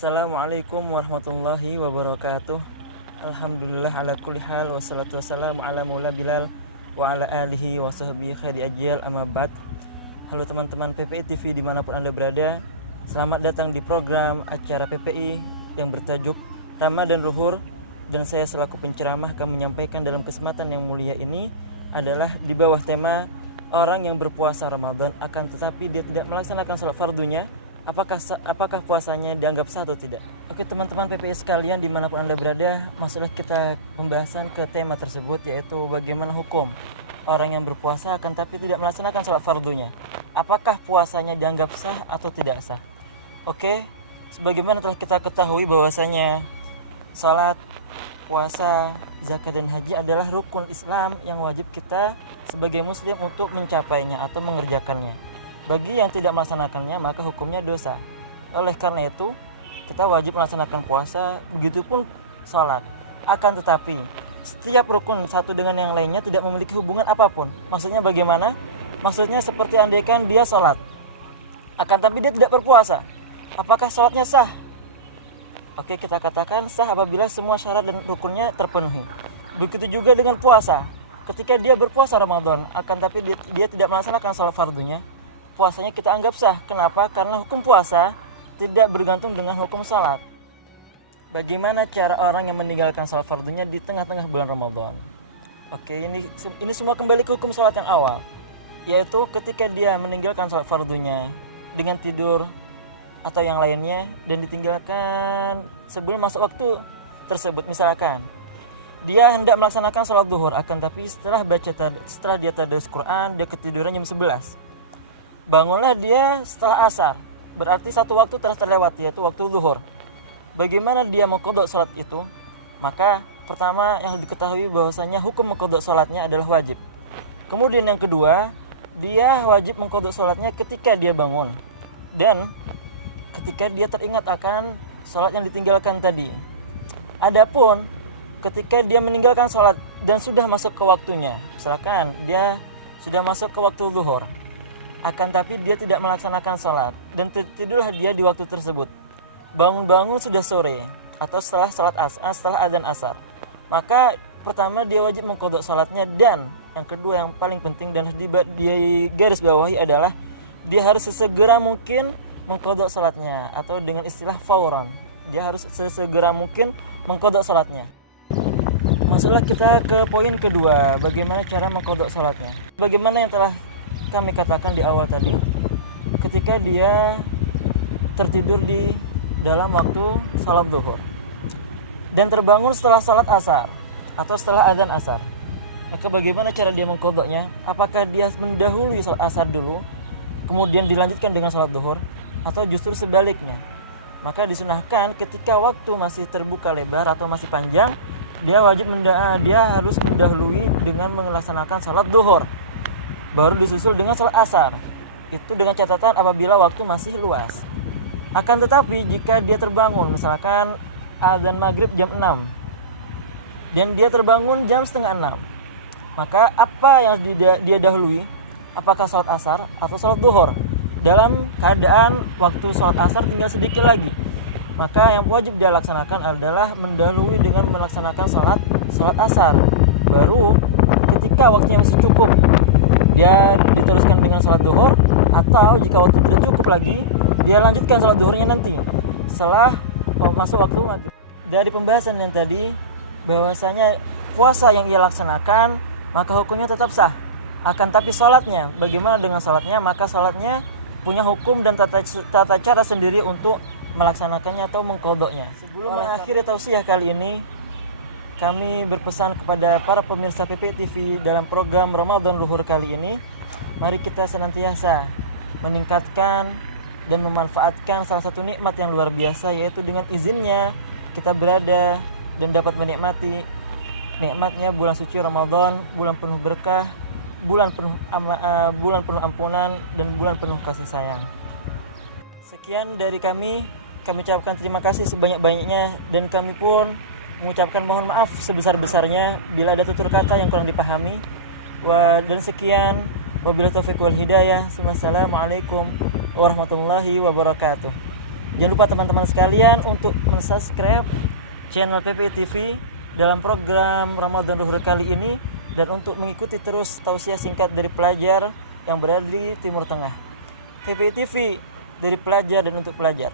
Assalamualaikum warahmatullahi wabarakatuh. Alhamdulillah ala kulli hal, wassalatu wassalamu ala maula Bilal wa ala alihi wa sahbihi khairi ajal, amma ba'd. Halo teman-teman PPI TV dimanapun Anda berada. Selamat datang di program acara PPI yang bertajuk Ramadan Luhur. Dan saya selaku penceramah akan menyampaikan dalam kesempatan yang mulia ini adalah di bawah tema orang yang berpuasa Ramadan akan tetapi dia tidak melaksanakan sholat fardunya, apakah puasanya dianggap sah atau tidak. Oke teman-teman PPI sekalian dimanapun Anda berada, masuklah kita pembahasan ke tema tersebut, yaitu bagaimana hukum orang yang berpuasa akan tapi tidak melaksanakan sholat fardunya, apakah puasanya dianggap sah atau tidak sah. Oke, sebagaimana telah kita ketahui bahwasanya sholat, puasa, zakat dan haji adalah rukun Islam yang wajib kita sebagai muslim untuk mencapainya atau mengerjakannya. Bagi yang tidak melaksanakannya maka hukumnya dosa. Oleh karena itu kita wajib melaksanakan puasa, begitupun sholat. Akan tetapi setiap rukun satu dengan yang lainnya tidak memiliki hubungan apapun. Maksudnya bagaimana? Maksudnya seperti andaikan dia sholat, akan tapi dia tidak berpuasa, apakah sholatnya sah? Oke, kita katakan sah apabila semua syarat dan rukunnya terpenuhi. Begitu juga dengan puasa. Ketika dia berpuasa Ramadan, akan tapi dia tidak melaksanakan sholat fardunya, puasanya kita anggap sah. Kenapa? Karena hukum puasa tidak bergantung dengan hukum sholat. Bagaimana cara orang yang meninggalkan sholat fardunya di tengah-tengah bulan Ramadan? Oke, ini semua kembali ke hukum sholat yang awal, yaitu ketika dia meninggalkan sholat fardunya dengan tidur atau yang lainnya dan ditinggalkan sebelum masuk waktu tersebut. Misalkan dia hendak melaksanakan sholat duhur, akan tapi setelah dia tadarus Quran, dia ketiduran jam 11. Bangunlah dia setelah asar, berarti satu waktu telah terlewat, yaitu waktu duhur. Bagaimana dia mengqadha sholat itu? Maka pertama yang diketahui bahwasanya hukum mengqadha sholatnya adalah wajib. Kemudian yang kedua, dia wajib mengqadha sholatnya ketika dia bangun dan ketika dia teringat akan sholat yang ditinggalkan tadi. Adapun ketika dia meninggalkan sholat dan sudah masuk ke waktunya, misalkan dia sudah masuk ke waktu zuhur, akan tapi dia tidak melaksanakan sholat dan tidurlah dia di waktu tersebut, bangun-bangun sudah sore atau setelah setelah adzan asar, maka pertama dia wajib mengqadha sholatnya, dan yang kedua yang paling penting dan dia garis bawahi adalah dia harus sesegera mungkin mengqadha sholatnya, atau dengan istilah fauran, dia harus sesegera mungkin mengqadha sholatnya. Masuklah kita ke poin kedua, bagaimana cara mengqadha sholatnya. Bagaimana yang telah kami katakan di awal tadi, ketika dia tertidur di dalam waktu sholat zuhur dan terbangun setelah sholat asar atau setelah adzan asar, maka bagaimana cara dia mengqadhanya? Apakah dia mendahului sholat asar dulu kemudian dilanjutkan dengan sholat zuhur, atau justru sebaliknya? Maka disunahkan ketika waktu masih terbuka lebar atau masih panjang, dia harus mendahului dengan melaksanakan sholat zuhur, baru disusul dengan sholat asar. Itu dengan catatan apabila waktu masih luas. Akan tetapi jika dia terbangun, misalkan azan maghrib jam 6 dan dia terbangun jam setengah 6, maka apa yang dia dahului? Apakah sholat asar atau sholat zuhur? Dalam keadaan waktu sholat asar tinggal sedikit lagi, maka yang wajib dia laksanakan adalah mendahului dengan melaksanakan sholat asar. Baru ketika waktunya masih cukup, dia diteruskan dengan sholat zuhur, atau jika waktu tidak cukup lagi, dia lanjutkan sholat zuhurnya nanti setelah masuk waktu maghrib. Dari pembahasan yang tadi bahwasanya puasa yang ia laksanakan maka hukumnya tetap sah. Akan tapi sholatnya, bagaimana dengan sholatnya? Maka sholatnya punya hukum dan tata cara sendiri untuk melaksanakannya atau mengqadhanya. Sebelum mengakhiri tausiah kali ini, kami berpesan kepada para pemirsa PPI TV dalam program Ramadan Luhur kali ini, mari kita senantiasa meningkatkan dan memanfaatkan salah satu nikmat yang luar biasa, yaitu dengan izinnya kita berada dan dapat menikmati nikmatnya bulan suci Ramadan, bulan penuh berkah, bulan penuh ampunan, dan bulan penuh kasih sayang. Sekian dari kami ucapkan terima kasih sebanyak-banyaknya, dan kami pun mengucapkan mohon maaf sebesar-besarnya bila ada tutur kata yang kurang dipahami. Dan sekian, wabillahi taufiq wal hidayah. Wassalamualaikum warahmatullahi wabarakatuh. Jangan lupa teman-teman sekalian untuk mensubscribe channel PPI TV dalam program Ramadan Duhur kali ini, dan untuk mengikuti terus tausiah singkat dari pelajar yang berada di Timur Tengah. PPI TV, dari pelajar dan untuk pelajar.